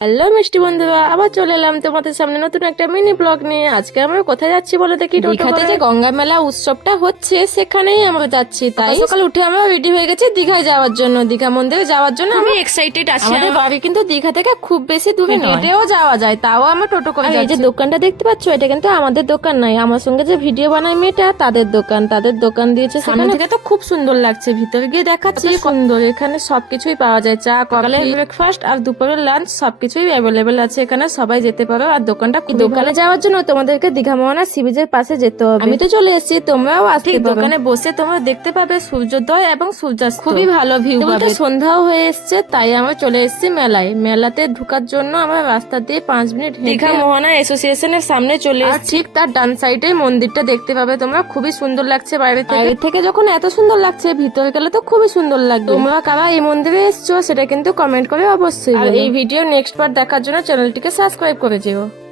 Hello মিষ্টি বন্ধুরা, আবার চলে এলাম তোমাদের সামনে নতুন একটা মিনি ব্লগ নিয়ে। আজকে আমরা কোথায় যাচ্ছি বলে দেখি। দীঘাতে যে গঙ্গা মেলা উৎসবটা হচ্ছে সেখানেই আমরা যাচ্ছি। তাই সকাল উঠে আমরা রেডি হয়ে গেছি দীঘায় যাওয়ার জন্য, দীঘা মন্দিরে যাওয়ার জন্য। আমি এক্সাইটেড আছি। আমাদের বাড়ি কিন্তু দীঘা থেকে খুব বেশি দূরে নয়, হেঁটেও যাওয়া যায়, তাও আমরা টোটো করে যাচ্ছি। এই যে দোকানটা দেখতে পাচ্ছ, এটা কিন্তু আমাদের দোকান নাই, আমার সঙ্গে যে ভিডিও বানায় মেয়েটা তাদের দোকান। তাদের দোকান দিয়েছে সামনে থেকে, তো খুব সুন্দর লাগছে। ভিতরে গিয়ে দেখাচ্ছি সুন্দর। এখানে সবকিছুই পাওয়া যায়, চা, সকালের ব্রেকফাস্ট আর দুপুরের লাঞ্চ সবকিছুই অ্যাভেলেবেল আছে এখানে। সবাই যেতে পারো। আর দোকানটা দোকানে যাওয়ার জন্য তোমাদেরকে দীঘা মোহনা সি বিচের পাশে যেতে হবে। আমি তো চলে এসেছি, তোমরাও আসতে পারো। দোকানে বসে তোমরা দেখতে পাবে সূর্যোদয় এবং সূর্যাস্ত, খুবই ভালো ভিউ পাবে। সন্ধ্যাও হয়ে এসছে, তাই আমরা চলে এসেছি মেলায়। মেলাতে ঢোকার জন্য আমরা রাস্তা দিয়ে 5 মিনিট দীঘা মোহনা অ্যাসোসিয়েশনের সামনে চলে এসেছি। ঠিক তার ডান সাইডে মন্দিরটা দেখতে পাবে তোমরা, খুবই সুন্দর লাগছে বাইরে থেকে। বাইরে থেকে যখন এত সুন্দর লাগছে, ভিতরে গেলে তো খুবই সুন্দর লাগবে। তোমরা কারা এই মন্দিরে এসছো সেটা কিন্তু কমেন্ট করে অবশ্যই। আর এই ভিডিও নেক্সট পার্ট দেখার জন্য চ্যানেলটিকে সাবস্ক্রাইব করে যেও।